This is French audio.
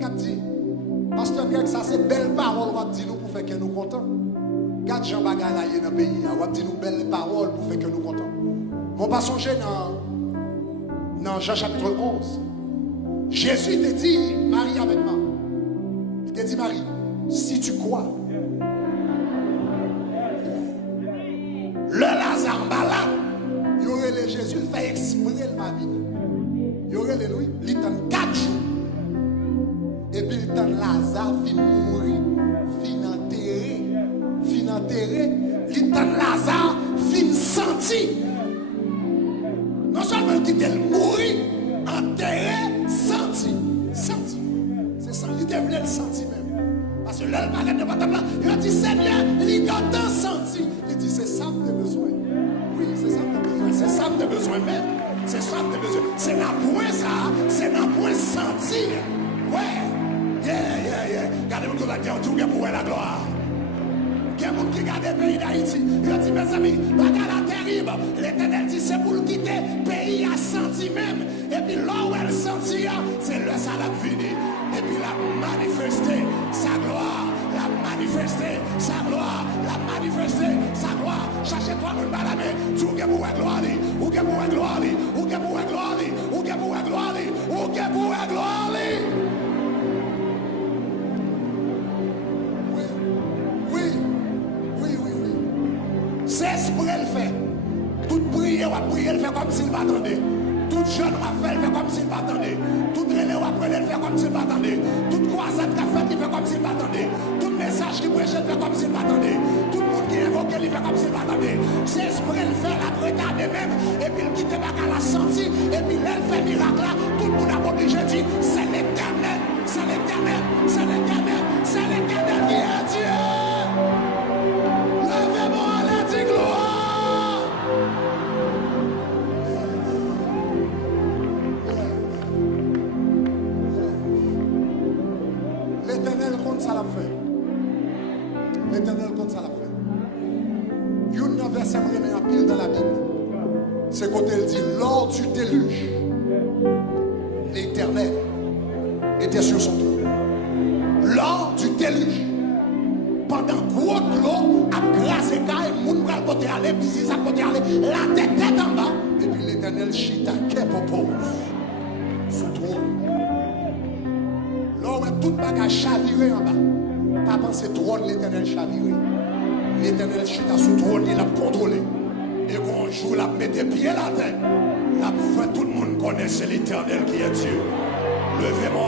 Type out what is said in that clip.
qui dit, Pasteur Greg, ça c'est belle parole, on va dire nous pour faire que nous contents. Quatre gens bagaille dans le pays, on va dire nous belles paroles pour faire que nous contents. Mon pas songer dans Jean chapitre 11. Jésus te dit, Marie avec moi. Il te dit, Marie, si tu crois, le Lazare malade, il y aurait les Jésus, il fait exprès le ma vie. Il y aurait les lui, il t'en 4 jours. Et puis il t'en Lazare, fin mourir, fin enterré, il t'en Lazare, fin senti. Non seulement il quitte le mourir, enterré, senti. C'est ça, il devait le sentir même. Parce que là, le malade de votre blanc, il a dit Seigneur, il a tant senti. Il dit c'est ça que tu as besoin. Oui, c'est ça que tu as besoin. C'est ça que tu as besoin même. C'est ça que tu as besoin. C'est dans le point ça, c'est dans le point sentir. Ouais. Yeah. Regardez-moi comme ça, tout le monde pour la gloire. Il y a des gens qui regardent le pays d'Haïti. Il a dit, mes amis, bagarre terrible. L'Éternel dit, c'est pour le quitter. Le pays a senti même. Et puis là où elle sentit, c'est le salat fini. Et puis la manifester sa gloire. La manifester sa gloire. La manifester sa gloire. Cherchez-toi une balamée. Tout le monde pour la gloire. Ou que pour la gloire. Ou que pour la gloire. Ou que pour la gloire. Ou que pour la gloire. C'est ce qu'il fait. Toute prière, on prier, elle fait comme s'il m'attendait. Toute jeune, on fait, elle fait comme s'il m'attendait. Toute relais, on fait, elle fait comme s'il m'attendait. Toute croisade qu'a fait, il fait comme s'il m'attendait. Tout message qui prêche, elle fait comme s'il m'attendait. Tout le monde qui invoque, il fait comme s'il m'attendait. C'est ce qu'il fait, la prétendait même. Et puis il quitte pas qu'à la senti. Et puis elle fait miracle là. Tout le monde a obligé de dire, c'est l'Éternel, c'est l'Éternel, c'est l'Éternel, c'est l'Éternel qui est Dieu. L'Éternel compte ça la fait. L'Éternel compte ça la fait. Il y a un verset qui est en pile dans la Bible. C'est quand elle dit, lors du déluge, l'Éternel était sur son trône. Lors du déluge, pendant gros de l'eau, à grâce et caille, moun pral côté aller, puis ça côté aller, la tête en bas. Et puis l'Éternel chita, qu'elle propose son trône. Là où tout bagage chaviré en bas, pas penser trône l'Éternel chaviré. L'Éternel chita sous trône, il a contrôlé. Et quand on joue, il a mis pieds la tête. La foi, tout le monde connaît, c'est l'Éternel qui est Dieu. Levez mon